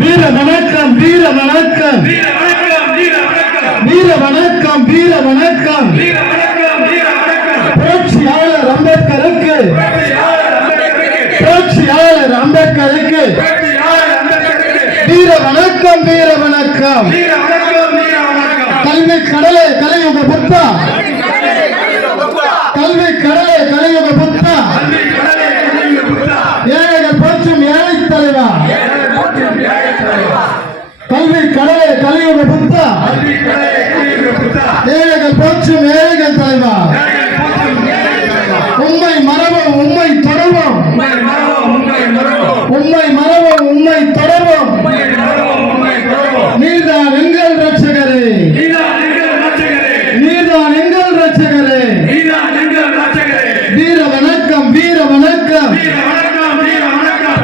வீர வணக்கம் வீர வணக்கம் வீர வணக்கம் வீர வணக்கம் புரட்சியாளர் அம்பேத்கருக்கு புரட்சியாளர் அம்பேத்கருக்கு வீர வணக்கம் வீர வணக்கம். கல்வி கடலை கலியுக புத்தா, கல்வி கடலை கலியுக புத்தா, ஏழைகள் போற்றும் ஏழை தலைவா, கல்வி கடலை கலியுக புத்தா, ஏழைகள் போற்றும் ஏழைகள் தலைவா, உண்மை மரபும் உண்மை தொடர்வோம், உண்மை மரபும் உண்மை தொடர்வோம். நீர்தான் எங்கள் ரட்சகரே, நீர்தான் எங்கள் ரட்சகரே. வீர வணக்கம் வீர வணக்கம்.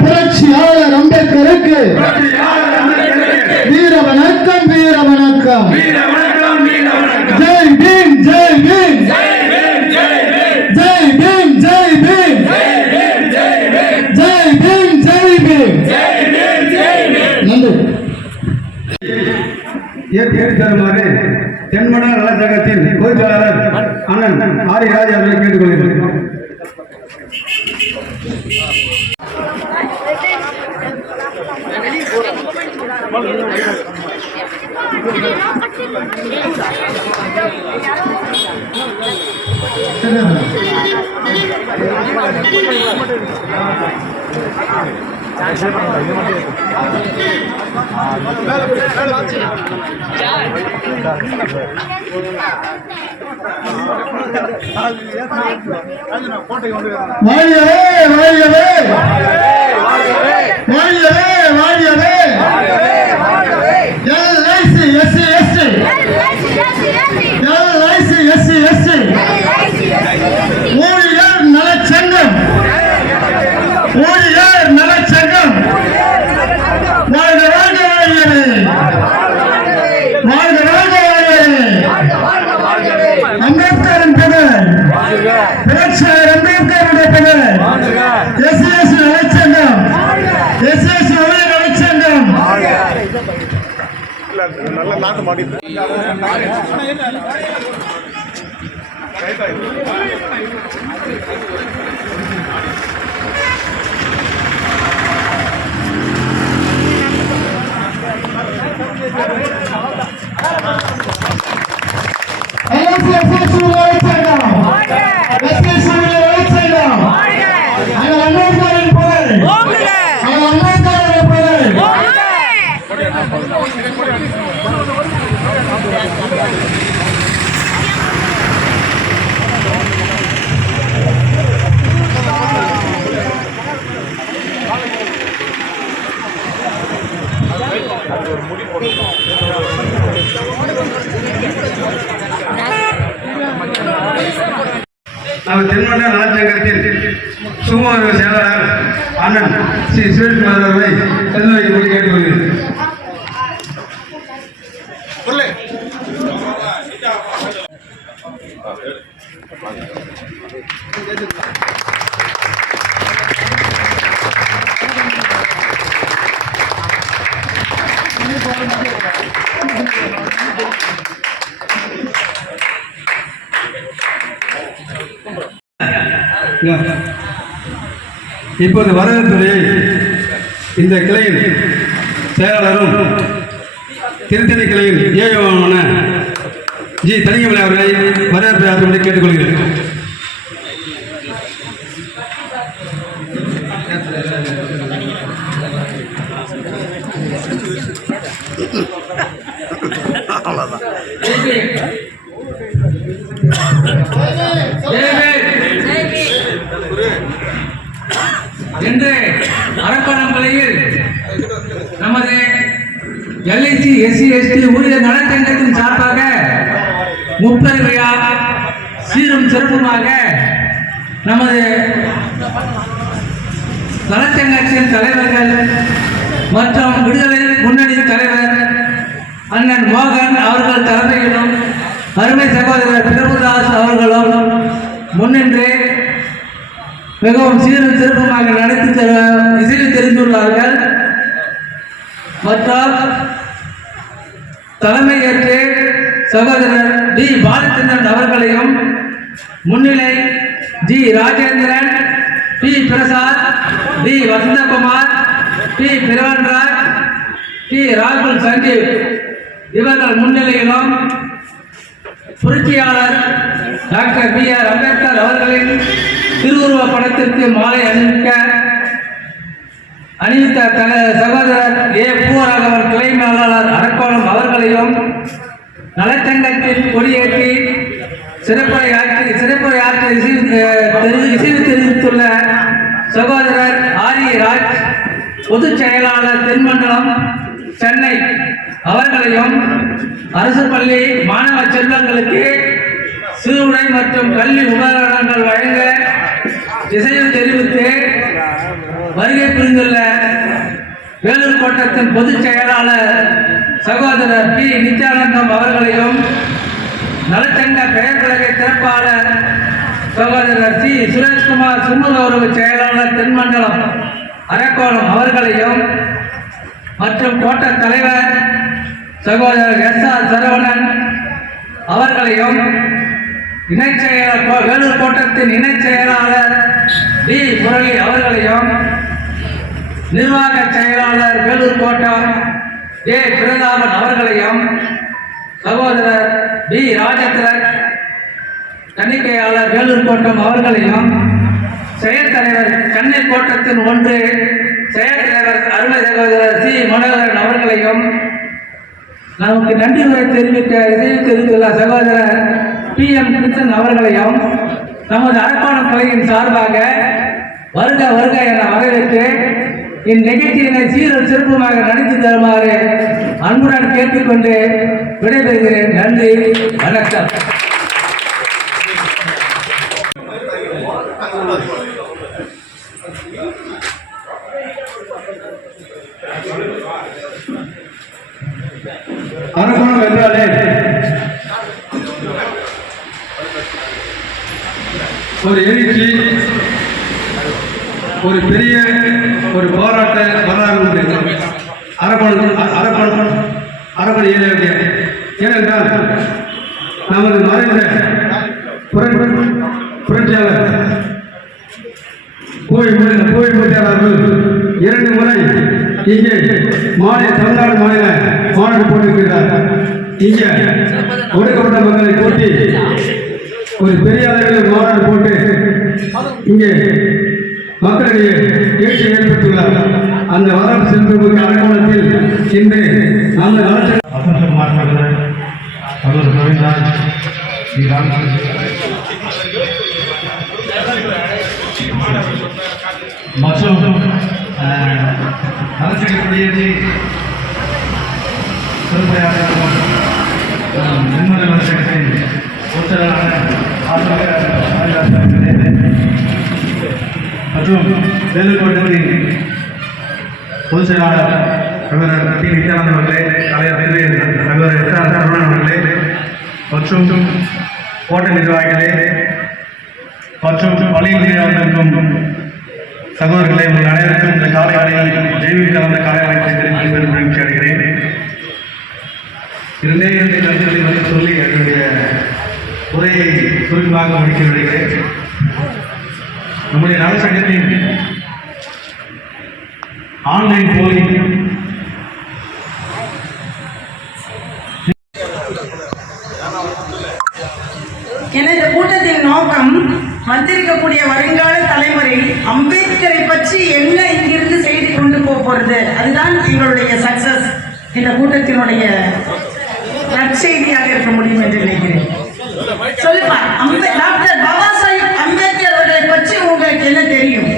புரட்சியாளர் அம்பேத்கருக்கு வீர வணக்கம் வீர வணக்கம். ஜெய் பீம் ஜெய் பீம் ஜெய் பீம் ஜெய் பீம் ஜெய் பீம் ஜெய் பீம். நன்றி. ஏற்று தருமாறு தென்மண்டல நலச்சங்கத்தின் பொதுச்செயலாளர் அண்ணன் ஆரி ராஜ் அவர்களை கேட்டுக்கொள்கிறேன். வாழியவே வாழியவே வாழியவே வாழியவே. LIC SC ST, LIC SC ST ஊழியர் நலச்சங்கம், ஊழியர் நலச்சங்கம். வாழ்க வாழ்க வாழியவே, வாழ்க வாழ்க வாழியவே. அம்பேத்கரின் பெயர், புரட்சியாளர் அம்பேத்கருடைய பெயர், எஸ்சி நலச்சங்கம், எஸ்சி நலச்சங்கம். நல்ல நாட்டு மாடி நம்ம தென்மண்டல நலச்சங்கத்தின் சுமூக செயலாளர் அண்ணன் ஸ்ரீ சிவகுமார் அவர்களை செல்வதை கேட்டுக்கொள்கிறேன். இப்போது வரவேற்புரையை இந்த கிளையின் செயலாளரும் திருத்தணி கிளையின் ஏகமான ஜி தனிகமலை அவர்களை வரவேற்பு ஆற்றும்படி கேட்டுக்கொள்கிறேன். இன்று அரக்கணம்பலையில் நமது எல்ஐசி எஸ்சி எஸ்டி ஊழியர் நலச்சங்கத்தின் சார்பாக முப்பது விழா சீரும் சிறப்புமாக நமது நலச்சங்கத்தின் தலைவர்கள் மற்றும் விடுதலை முன்னணி தலைவர் அண்ணன் மோகன் அவர்கள் தலைமையிலும் அருமை சகோதரர் பிரபுதாஸ் அவர்களும் முன்னின்று மிகவும் சீரும் சிறப்புமாக நடத்தி மற்றும் தலைமையேற்று சகோதரர் டி பாலச்சந்திரன் அவர்களையும் முன்னிலை G Rajendran, P Prasad, T Vasanthakumar, P Pravanraj, T ராகுல் சஞ்சீவ் இவர்கள் முன்னிலையிலும் புரட்சியாளர் டாக்டர் B.R. அம்பேத்கர் அவர்களின் திருவுருவ படத்திற்கு மாலை அணிவித்த சகோதரர் ஏ. பூவராகவன் துணை மேலாளர் அரக்கோணம் அவர்களையும் நலச்சங்கத்தில் கொடியேற்றி சிறப்புரையாற்றி இசைவு தெரிவித்துள்ள சகோதரர் ஆரி ராஜ் பொதுச் செயலாளர் தென்மண்டலம் சென்னை அவர்களையும் அரசு பள்ளி மாணவ செல்வங்களுக்கு சீருடை மற்றும் கல்வி உபகரணங்கள் வழங்க இசைவு தெரிவித்து வருகை புரிந்துள்ள வேலூர் கோட்டத்தின் பொதுச் செயலாளர் சகோதரர் பி. நித்யானந்தம் அவர்களையும் நலச்சங்க பெயர் பலகை திறப்பாளர் சகோதரர் சி. சுரேஷ்குமார் சுமூகவுறவு செயலாளர் தென்மண்டலம் அரக்கோணம் அவர்களையும் மற்றும் கோட்ட தலைவர் சகோதரர் S.R. சரவணன் அவர்களையும் இணைச் செயலாளர் வேலூர் கோட்டத்தின் இணைச் செயலாளர் டி. முரளி அவர்களையும் நிர்வாக செயலாளர் வேலூர் கோட்டம் ஏ. பிரதாபன் அவர்களையும் சகோதரர் டி. ராஜேந்திரன் தணிக்கையாளர் வேலூர் கோட்டம் அவர்களையும் செயற்தலைவர் சென்னை கோட்டத்தின் ஒன்று செயற்தலைவர் அருமை சகோதரர் சி. மனோகரன் அவர்களையும் நமக்கு நன்றி உரை தெரிவித்துள்ள சகோதரர் P.M. கிருஷ்ணன் அவர்களையும் நமது அரக்கோணம் கிளையின் சார்பாக வருக வருக என வரவேற்று இந்நிகழ்ச்சியினை சீரும் சிறப்புமாக நடத்தி தருமாறு அன்புடன் கேட்டுக்கொண்டு விடைபெறுகிறேன். நன்றி, வணக்கம். அரக்கோணம் என்றாலே ஒரு எழுச்சி, ஒரு பெரிய ஒரு போராட்ட வரலாறு உண்டு அரக்கோணம் ஏரியாவுடைய. ஏனென்றால் நமது மறைந்த புரட்சியாளர் கோவில்பட்டியார் அவர்கள் 2 முறை இங்கே தமிழ்நாடு மாநில மாநாடு போட்டிருக்கிறார். இங்கே ஒடுக்கப்பட்ட மக்களை கூட்டி ஒரு பெரிய அளவில் மாநாடு போட்டு இங்கே மக்களிடையே எழுச்சி ஏற்பட்டுள்ளார். அந்த வரலாறு செல்வதற்கு அரக்கோணத்தில் இன்று நல்ல வசந்தகுமார் சகோதரர் ரவீந்திரநாத் மற்றும் அரசியல் குடியேற்றி சிறப்புரையாளர் நிர்மல நலச்சங்கத்தின் பொதுச்செயலாளர் மற்றும் வேலூர் கோட்டத்தின் பொதுச் செயலாளர் சகோதரர் பி. நித்யானந்தம் அவர்களே, தலைவர் சகோதரர் S.R. சரவணன் அவர்களே மற்றும் கோட்ட நிர்வாகிகளே மற்றும் பள்ளியில் வந்திருக்கும் சகோதரர்களை உங்கள் அனைவருக்கும் இந்த காலை வேளையில் ஜெய்விக்கு கலந்த காலை வேலையை தெரிவித்து மகிழ்ச்சி அடைகிறேன். 2 கருத்துக்களை வந்து சொல்லி என்னுடைய உரையை சுருக்கமாக முடிக்க விடுகிறேன். நம்முடைய நலச்சங்கத்தின் ஆன்லைன் போலிங் எனது கூட்டத்தின் நோக்கம் வந்திருக்கக்கூடிய வருங்கால தலைமுறை அம்பேத்கரை பற்றி என்ன இங்கிருந்து செய்தி கொண்டு போகிறது, அதுதான் எங்களுடைய சக்சஸ். இந்த கூட்டத்தினுடைய நற்செய்தியாக இருக்க முடியும் என்று நினைக்கிறேன். சொல்லுமா, டாக்டர் பாபா சாஹிப் அம்பேத்கர் அவர்களை பற்றி உங்களுக்கு என்ன தெரியும்?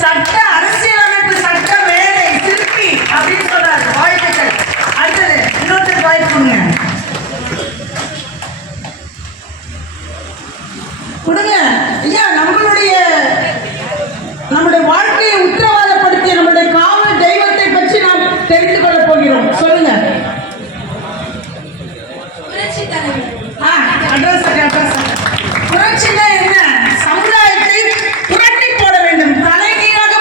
சட்ட அரசியலமைப்பு சட்ட மேடை சிற்பி அப்படின்னு சொல்றாரு. வாழ்த்துக்கள். அடுத்தது இன்னொருத்தர் வாய்ப்புங்க கொடுங்க ஐயா. நம்முடைய வாழ்க்கையை உத்தரவாதப்படுத்திய நம்முடைய காவல் தெய்வத்தை பற்றி நாம் தெரிந்து கொள்ள போகிறோம். சொல்லுங்க. புரட்சினா என்ன? சமுதாயத்தை புரட்டி போட வேண்டும், தலைகீழாக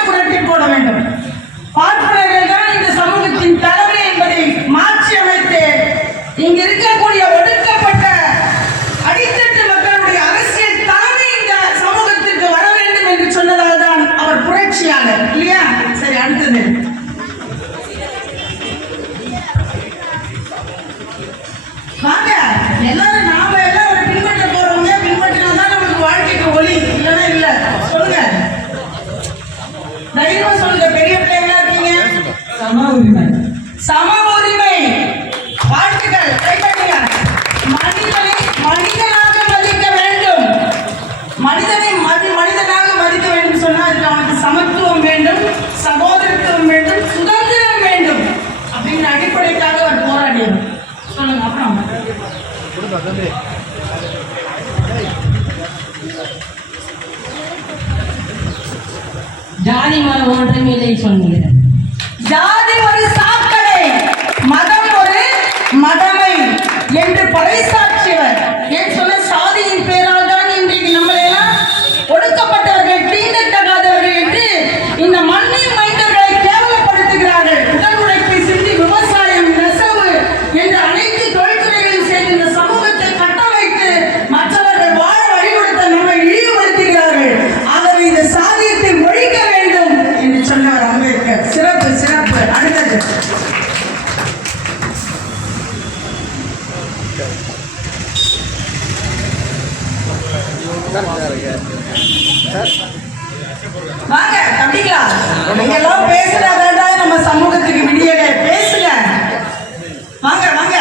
ஜாதி மதம் ஒன்றும் இல்லை சொன்னீங்க. ஜாதி ஒரு சாக்கடை, மதம் ஒரு மடமை என்று பறைசாற்றியவர். ஏன் சொல்ல, சாதியின் பேரால் தான் இன்றைக்கு நம்மளை எல்லாம் ஒடுக்கப்பட்டவர்கள், தீண்டத்தகாதவர்கள் என்று இந்த மண்ணின் மைந்தர்களை கேவலப்படுத்துகிறார்கள். உடல் உழைப்பை சிந்தி விவசாயம், நெசவு என்று அனைத்து தொழில்துறைகளையும் சேர்ந்து இந்த சமூகத்தை கட்டமைத்து மற்றவர்கள் வாழ வழிகொடுத்த நம்மை இழிவுபடுத்துகிறார்கள். ஆகவே இந்த சாதியத்தை ஒழிக்க வேண்டும் என்று சொன்னவர் அம்பேத்கர். சிறப்பு சிறப்பு. அடுத்தது வாங்க தம்பிங்களா, நீங்கெல்லாம் பேசுறதா நம்ம சமூகத்துக்கு விடியல. பேசுங்க, வாங்க வாங்க.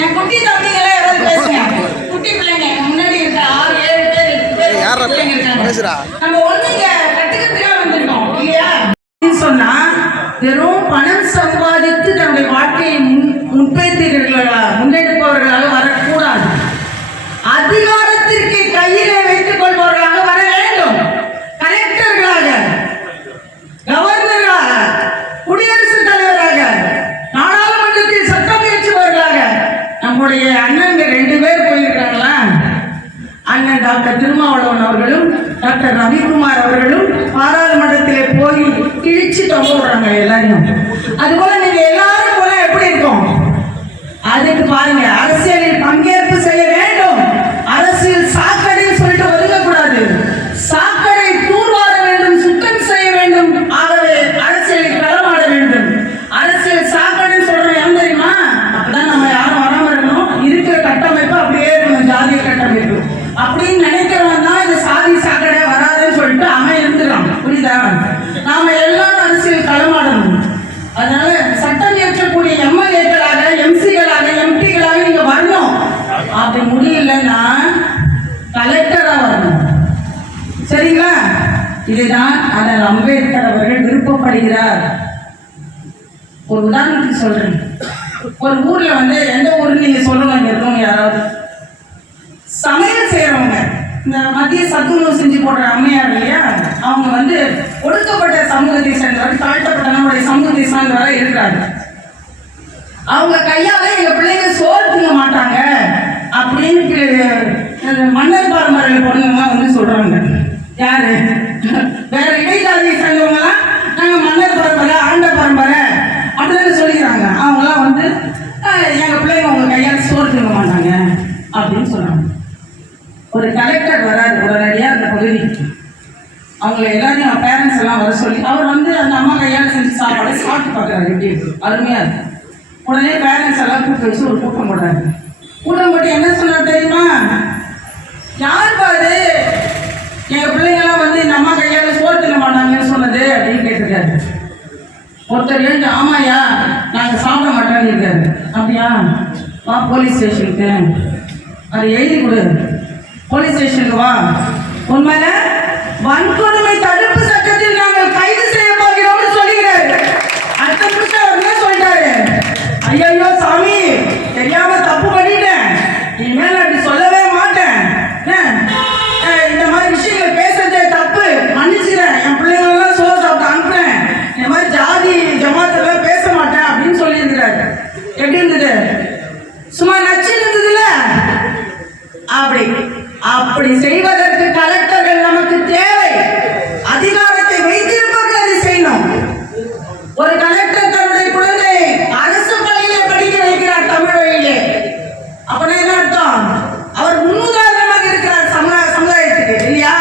என் குட்டி தம்பிங்களா யாராவது பேசுங்க. குட்டி பிள்ளைங்க முன்னாடி இருக்க 6, 7 பேர் 8 பேர் பிள்ளைங்க இருக்காங்க. நம்ம ஒண்ணுங்க கட்டுக்கிறதுக்காக வந்திருக்கோம் இல்லையா சொன்னா, வெறும் பணம் சம்பாதித்து தன்னுடைய வாழ்க்கையை முன்னெடுப்பவர்களாக வரக்கூடாது. அதிகாரத்திற்கு கையிலே வைத்துக் கொள்பவர்களாக வர வேண்டும். கலெக்டர்களாக, கவர்னராக, குடியரசுத் தலைவராக, நாடாளுமன்றத்தில் சட்டம் இயற்றுபவர்களாக. நம்முடைய அண்ணன்கள் 2 பேர் போயிருக்காங்களா, அண்ணன் டாக்டர் திருமாவளவன் அவர்களும் டாக்டர் ரவிக்குமார் அவர்களும் பாராளுமன்றத்திலே போய் கிழிச்சு தொங்க விடுறாங்க எல்லாரையும். அதுபோல நீங்க எல்லாரும் போல எப்படி இருக்கும்? அதுக்கு பாருங்க, அரசியலில் பங்கேற்பு செய்ய வேண்டும். அரசியல் சாக்கடைன்னு சொல்லிட்டு ஒதுங்கக்கூடாது. சாக்கடை தூர்வார வேண்டும், சுத்தம் செய்ய வேண்டும். ஆகவே அரசியலில் களமாட வேண்டும். அரசியல் சாக்கடைன்னு சொல்றோம் ஏன் தெரியுமா? அப்பதான் நம்ம யாரும் வராம இருக்கணும். இருக்கிற கட்டமைப்பு அப்படியே இருக்கணும், ஜாதிய கட்டமைப்பு அப்படின்னு நினைக்கிறவன் தான் இந்த சாதி சாக்கடை வராதுன்னு சொல்லிட்டு அவன் இருந்துடும். புரியுதா? நாம எல்லாரும் அரசியல் களமாடணும். அதனால சட்டம் இயற்றக்கூடிய எம்எல்ஏக்களாக, எம்சிகளாக, எம்பிகளாக நீங்க வரணும். அப்படி முடியலன்னா கலெக்டரா வரணும். சரிங்களா? இதுதான் அண்ணல் அம்பேத்கர் அவர்கள் விருப்பப்படுகிறார். ஒரு உதாரணத்துக்கு சொல்றேன். ஒரு ஊர்ல எந்த ஊர்னு நீங்க சொல்லணும், இருக்கவங்க யாராவது சமையல் செய்யறவங்க, இந்த மத்திய சத்துணவு செஞ்சு போடுற அம்மையார் இல்லையா, அவங்க ஒடுக்கப்பட்ட சமூகத்தை சேர்ந்தவர், தாழ்த்தப்பட்ட நம்முடைய சமூகத்தை சார்ந்தவராக இருக்கிறாங்க. அவங்க கையால எங்க பிள்ளைங்க சோறு திங்க மாட்டாங்க அப்படின்னு மன்னர் பாரம்பரிய பொண்ணுங்கலாம் சொல்றாங்க. யாரு? வேற இடைஜாதியை சேர்ந்தவங்கலாம் நாங்க மன்னர் பரம்பரை, ஆண்ட பரம்பரை அப்படின்னு சொல்லிக்கிறாங்க. அவங்களாம் எங்க பிள்ளைங்க உங்க கையால சோறு திங்க மாட்டாங்க அப்படின்னு சொல்றாங்க. ஒரு கலெக்டர் வராது உடனடியாக அந்த பகுதிக்கு. அவங்கள எல்லாரையும் பேரண்ட்ஸ் எல்லாம் வர சொல்லி அவர் அந்த அம்மா கையால் செஞ்சு சாப்பாடை சாப்பிட்டு பார்க்குறாரு. எப்படி இருக்கு, அருமையாக இருக்கு. உடனே பேரண்ட்ஸ் எல்லாம் கூப்பிட்டு வச்சு ஒரு கூட்டம் போடுறாரு. கூட்டம் போட்டு என்ன சொன்னார் தெரியுமா? யார் பாரு எங்கள் பிள்ளைங்களாம் இந்த அம்மா கையால் சோறு தின்ன மாட்டாங்கன்னு சொன்னது அப்படின்னு கேட்டிருக்காரு. ஒருத்தர் எழுந்து, ஆமாயா நாங்கள் சாப்பிட மாட்டோம்னு இருக்காரு. அப்படியா, வா போலீஸ் ஸ்டேஷனுக்கு, அதை எழுதி கொடு, போலீஸ் ஸ்டேஷனுக்கு வா, உண்மையில வன்கொடுமை தடுப்பு சட்டத்தில் நாங்கள் கைது செய்ய போகிறோம்னு சொல்லுகிறாரு. அடுத்த நிமிஷம் அவர் என்ன சொல்லிட்டாரு? ஐயோ சாமி, தெரியாம தப்பு பண்ணிட்டேன், இனிமேல் அப்படி சொல்லவே மாட்டேன், இந்த மாதிரி விஷயங்கள் பேசுறதே தப்பு, மன்னிச்சுறேன், என் பிள்ளைங்களெல்லாம் சோறு சாப்பிட்டு அனுப்புறேன், இந்த மாதிரி ஜாதி ஜமாத்தெல்லாம் பேச மாட்டேன் அப்படின்னு சொல்லியிருக்கிறாரு. எப்படி இருந்தது? சும்மா நச்சு இருந்ததுல. அப்படி செய்வதற்கு கலெக்டர்கள் நமக்கு தேவை. அதிகாரத்தை வைத்திருப்பவர்கள் அதை செய்யணும். ஒரு கலெக்டர் தன்னுடைய குழந்தை அரசு பள்ளியிலே படிக்க வைக்கிறார் தமிழ் வழியிலே. அப்படின்னா என்ன அர்த்தம்? அவர் முன்னுதாரணமாக இருக்கிறார் சமுதாயத்துக்கு இல்லையா?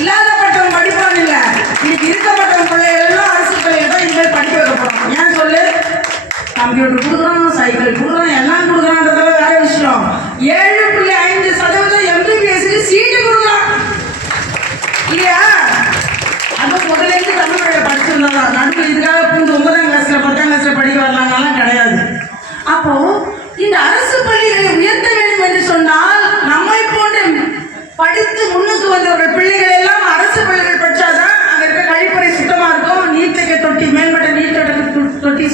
இல்லாதப்பட்டவன் படிப்பான் இல்ல, இன்னைக்கு இருக்கப்பட்டவன் பிள்ளைகள் எல்லாம் அரசு பள்ளியில தான் இனிமேல் படிக்க வைக்கப்படும். ஏன் சொல்லு? கம்ப்யூட்டர் கொடுக்குறோம், சைக்கிள் கொடுக்குறோம், எல்லாம் கொடுக்குறான்றதுல வேற விஷயம். 7.5% MBBS சீட்டு கொடுக்குறோம் இல்லையா? அது முதலேருந்து தமிழ் வழியை படிச்சிருந்தா நடுவில் இதுக்காக பூந்து 9ஆம் கிளாஸ்ல 10ஆம் கிளாஸ்ல படிக்க வரலாங்கலாம் கிடையாது. அப்போ இந்த அரசு பள்ளிகளை உயர்த்த வேண்டும் என்று சொன்னால் நம்மை போன்று படித்து முன்னுக்கு வந்தவர்கள் பிள்ளைகள் எல்லாம் அரசு பள்ளிகள் படிச்சாதான் அங்க இருக்க கழிப்பறை சுத்தமா இருக்கும், நீர்த்தக்க தொட்டி, மேம்பட்ட நீர்த்தக்க தொட்டி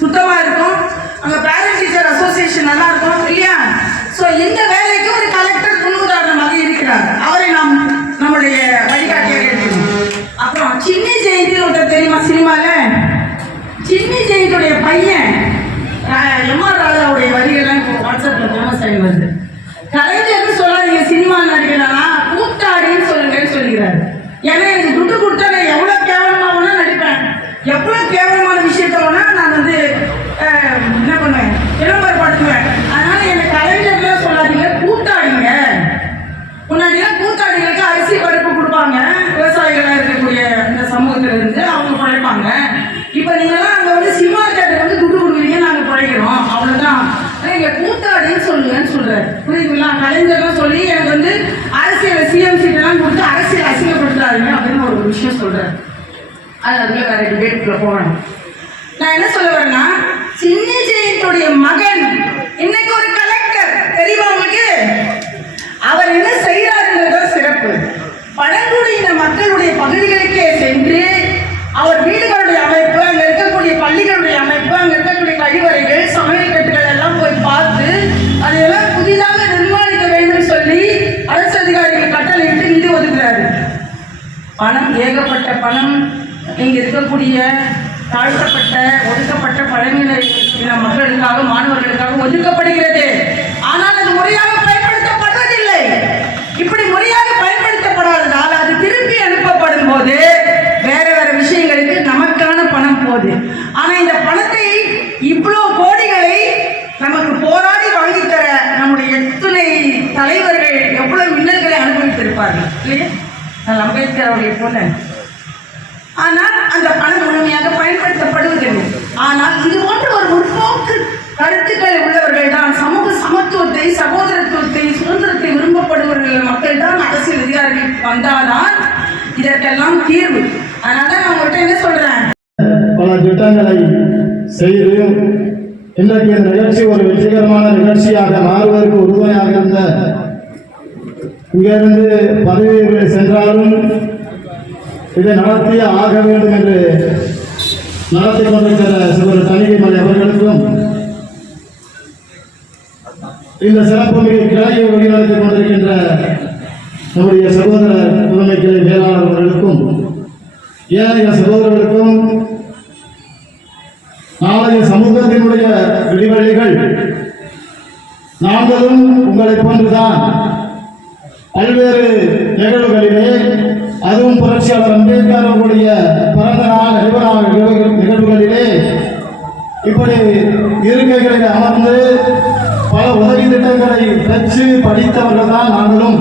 சுத்தமா இருக்கும், அங்க பேரண்ட் டீச்சர் அசோசியேஷன் நல்லா இருக்கும் இல்லையா? சோ இந்த வேலைக்கு ஒரு கலெக்டர் முன்னுதாரணமாக இருக்கிறார். அவரை நாம் நம்முடைய வழிகாட்டியாக எடுக்கணும். அப்புறம் சின்ன சின்னி ஜெயினுடைய பையன் எம்ஆர் ராதாவுடைய வரிகள்லாம் இப்போ வாட்ஸ்அப்ல ஃபேமஸ் ஆகி வருது. கலைஞர்னு சொல்லாதீங்க, சினிமா நடிகனா கூட்டாடின்னு சொல்லுங்கன்னு சொல்லிக்கிறாரு. ஏன்னா எனக்கு துட்டு கொடுத்தா நான் எவ்வளோ கேவலமாக வேணா நடிப்பேன், எவ்வளோ கேவலமான விஷயத்த வேணா நான் வந்து என்ன பண்ணுவேன், விளம்பரப்படுத்துவேன். அதனால எனக்கு கலைஞர்லாம் சொல்லாதீங்க, கூட்டாடிங்க. முன்னாடிலாம் கூட்டாளிகளுக்கு அரிசி பருப்பு கொடுப்பாங்க, விவசாயிகளாக இருக்கக்கூடிய இந்த சமூகத்தில் இருந்து அவங்க பிழைப்பாங்க. இப்போ நீங்கள்லாம் அங்கே வந்து சினிமா தேட்டர் வந்து துட்டு கொடுக்குறீங்க, நாங்கள் பிழைக்கிறோம், அவ்வளோதான். எங்க கூட்டாளின்னு சொல்லுங்கன்னு சொல்றாரு. புரியுதுங்களா? கலைஞர்லாம் சொல்லி எனக்கு வந்து அரசியல் சிஎம் சீட்டெல்லாம் கொடுத்து அரசியல் அசிங்கப்படுத்தாருங்க அப்படின்னு ஒரு விஷயம் சொல்றாரு. அதுல வேற டிபேட்டுக்குள்ள போகணும். நான் என்ன சொல்ல வரேன்னா, சின்னி ஜெயந்துடைய மகன் இன்னைக்கு ஒரு கலெக்டர், தெரியுமா உங்களுக்கு? அவர் என்ன செய்யறாருங்கிறத சிறப்பு. பழங்குடியின மக்களுடைய பகுதிகளுக்கே சென்று அவர் வீடுகளுடைய அமைப்பு, அங்க இருக்கக்கூடிய பள்ளிகளுடைய அமைப்பு, அங்க இருக்கக்கூடிய கழிவறைகள், சமையல் கட்டுகள் எல்லாம் போய் பார்த்து அதையெல்லாம் புதிதாக நிர்மாணிக்க வேண்டும் சொல்லி அரசு அதிகாரிகள் கட்டளையிட்டு நிதி ஒதுக்குறாரு. பணம், ஏகப்பட்ட பணம் இங்க இருக்கக்கூடிய தாழ்த்தப்பட்ட ஒதுக்கப்பட்ட பழங்குடியின மக்களுக்காக, மாணவர்களுக்காக ஒதுக்கப்படுகிறது. ஆனால் அது முறையாக பயன்படுத்தப்படுவதில்லை. இப்படி முறையாக பயன்படுத்தப்படாததால் அது திருப்பி அனுப்பப்படும் போது வேற வேற விஷயங்களுக்கு நமக்கான பணம் போகுது. ஆனா இந்த பணத்தை, இவ்வளோ கோடிகளை நமக்கு போராடி வாங்கித்தர நம்முடைய எத்தனை தலைவர்கள் எவ்வளவு மின்னல்களை அனுபவித்திருப்பார்கள் இல்லையா? அம்பேத்கர் அவருடைய பொண்ணு. ஆனால் அந்த பணம் முழுமையாக பயன்படுத்தப்படுவதில்லை. ஆனால் இது போன்ற ஒரு முற்போக்கு கருத்துக்கள் உள்ளவர்கள் தான், சமூக சமத்துவத்தை, சகோதரத்துவத்தை, சுதந்திரத்தை விரும்பப்படுபவர்கள் மக்கள் தான் அரசியல் அதிகாரிகள் வந்தால்தான் இதற்கெல்லாம் தீர்வு. அதனால நான் உங்கள்கிட்ட என்ன சொல்றேன், பல திட்டங்களை செய்து இன்றைக்கு இந்த நிகழ்ச்சி ஒரு வெற்றிகரமான நிகழ்ச்சியாக மாறுவதற்கு உறுதுணையாக இருந்த, இங்கிருந்து பதவியில் சென்றாலும் இதை நடத்திய ஆக வேண்டும் என்று நடத்தி கொண்டிருக்கிற சிவர் தணிகைமலை அவர்களுக்கும், இந்த சிறப்பு மிக கிளையை வழிநடத்திக் கொண்டிருக்கின்ற நம்முடைய சகோதர முதன்மை கிளை மேலாளர் அவர்களுக்கும், ஏனைய சகோதரர்களுக்கும், நாளைய சமூகத்தினுடைய விடிவெள்ளிகள் நாங்களும் உங்களை போன்றுதான் பல்வேறு நிகழ்வுகளிலே, அதுவும் புரட்சியாளர் அம்பேத்கர் அவர்களுடைய பிறந்த நாள் நிகழ்வுகளிலே இப்படி இருக்கைகளில் அமர்ந்து பல உதவி திட்டங்களை பெற்று படித்தவர்கள் தான் நாங்களும்.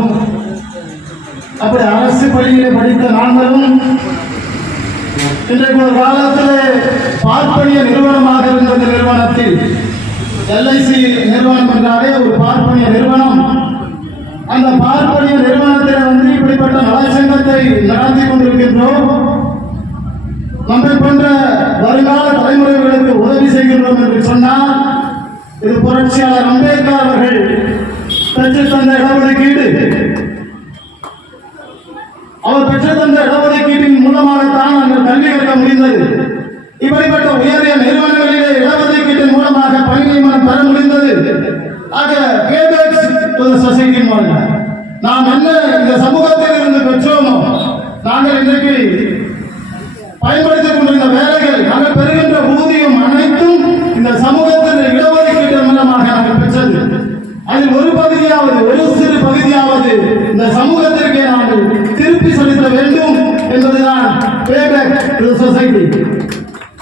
அப்படி அரசு பள்ளியிலே படித்த நாங்களும் இன்றைக்கு ஒரு காலத்தில் பார்ப்பனிய நிறுவனமாக இருந்த இந்த நிறுவனத்தில், எல்ஐசி நிறுவனம் என்றாலே ஒரு பார்ப்பனிய நிறுவனம், அந்த பார்ப்பனிய நிறுவனத்தில் வந்து இப்படிப்பட்ட நலச்சங்கத்தை நடத்தி கொண்டிருக்கின்றோம். நம்மை போன்ற வருங்கால தலைமுறைகளுக்கு உதவி செய்கின்றோம் என்று சொன்னால், இது புரட்சியாளர் அம்பேத்கர் அவர்கள் பெற்றுத்தந்த இடஒதுக்கீடு. அவர் பெற்றுத்தந்த இடஒதுக்கீட்டின் மூலமாகத்தான் நாங்கள் கல்வி கற்க முடிந்தது. இப்படிப்பட்ட உயரிய நிறுவனங்களிலே இடஒதுக்கீட்டின் மூலமாக பணி நியமனம் பெற முடிந்தது. ஆக சொசைட்டி மூலம் நாம் என்ன இந்த சமூகத்தில் இருந்து பெற்றோமோ, நாங்கள் இன்றைக்கு பயன்படுத்திக் கொண்டிருந்த வேலைகள், நாங்கள் பெறுகின்ற ஊதியம் அனைத்தும் இந்த சமூகத்தில் இடஒதுக்கீட்டு மூலமாக நாங்கள் பெற்றது. அதில் ஒரு பகுதியாவது, ஒரு சிறு பகுதியாவது இந்த சமூகத்திற்கே நாங்கள் திருப்பி செலுத்த வேண்டும் என்பதுதான் சொசைட்டி.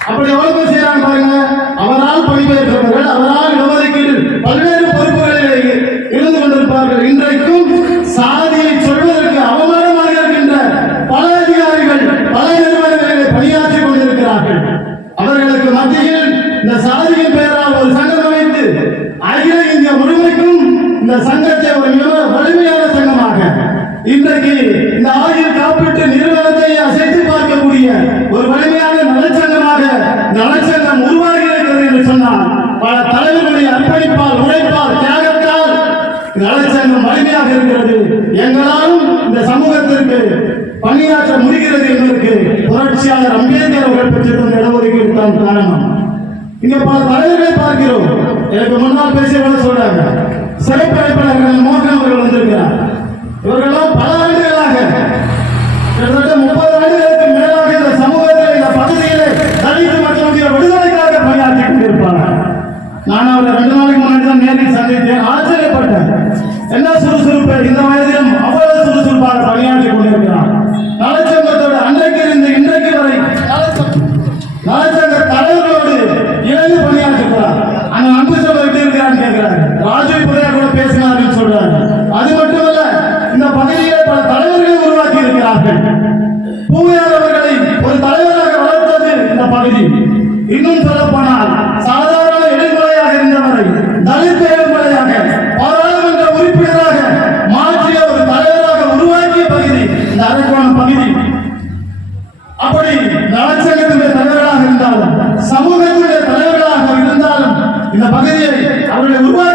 அப்படி எவ்வளவு பேர் செய்யறாங்க பாருங்க. அவரால் பணிபெற்றவர்கள், அவரால் இடஒதுக்கீடு பல்வேறு பொறுப்புகளிலே இருந்து கொண்டிருப்பார்கள். இன்றைக்கும் சாதியை சொல்வதற்கு அவமானமாக இருக்கின்ற பல அதிகாரிகள் பல நிறுவனங்களிலே பணியாற்றிக் கொண்டிருக்கிறார்கள். அவர்களுக்கு மத்தியில் இந்த சாதியின் பெயரால் ஒரு சங்கம் அமைத்து அகில இந்திய முழுமைக்கும் இந்த சங்கத்தை ஒரு மிக வலிமையான சங்கமாக, இன்றைக்கு இந்த ஆயுள் காப்பீட்டு நிறுவனத்தை அசைத்து பார்க்கக்கூடிய ஒரு வலிமையான நலச்சங்கமாக நலச்சங்கம் உருவாகி இருக்கிறது என்று சொன்னால், பல தலைவர்களுடைய அர்ப்பணிப்பால், உழைப்பால், தியாகத்தால் நலச்சங்கம் வலிமையாக இருக்கிறது. எங்களாலும் இந்த சமூகத்திற்கு பணியாற்ற முடிகிறது என்பதற்கு புரட்சியாளர் அம்பேத்கர் அவர்கள் பெற்றிருந்த இடஒதுக்கீடு தான் காரணம். இங்க பல தலைவர்களை பார்க்கிறோம். எனக்கு முன்னால் பேசியவர்கள் சொல்றாங்க, சிறப்பு அழைப்பாளர்கள் மோகன் அவர்கள் வந்திருக்கிறார். இவர்களெல்லாம் பல ஆண்டுகளாக, கிட்டத்தட்ட 30 ஆண்டுகளுக்கு மேலாக இந்த சமூகத்தில், இந்த பகுதியிலே தலித் மக்களுடைய விடுதலை அன்னைக்கு சந்தித்தேன், ஆச்சரியப்பட்டேன். என்ன சுறுசுறுப்பு, இந்த வயதிலும் அவ்வளவு சுறுசுறுப்பாக பணியாற்றி கொண்டிருக்கிறார். நலச்சங்கத்தோடு அன்றைக்கு இருந்து இன்றைக்கு வரை நலச்சங்க தலைவர்களோடு இணைந்து பணியாற்றுகிறார். அந்த அன்பு சொல்ல எப்படி இருக்கிறான்னு கேட்கிறார். ராஜு புதையா கூட பேசினார்கள் சொல்றாரு. அது மட்டுமல்ல, இந்த பகுதியிலே பல தலைவர்களை உருவாக்கி இருக்கிறார்கள். பூவையார் அவர்களை ஒரு தலைவராக வளர்த்தது இந்த பகுதி. இன்னும் சொல்ல போனால் சாதாரண எளிமலையாக இருந்தவரை தலித் எளிமலையாக பாராளுமன்ற உறுப்பினராக மாற்றிய ஒரு தலைவராக உருவாக்கிய பகுதி இந்த அரக்கோணம் பகுதி. அப்படி நலச்சங்கத்தினுடைய தலைவர்களாக இருந்தாலும் சமூகத்தினுடைய தலைவர்களாக இருந்தாலும் இந்த பகுதியை அவர்களை உருவாக்கி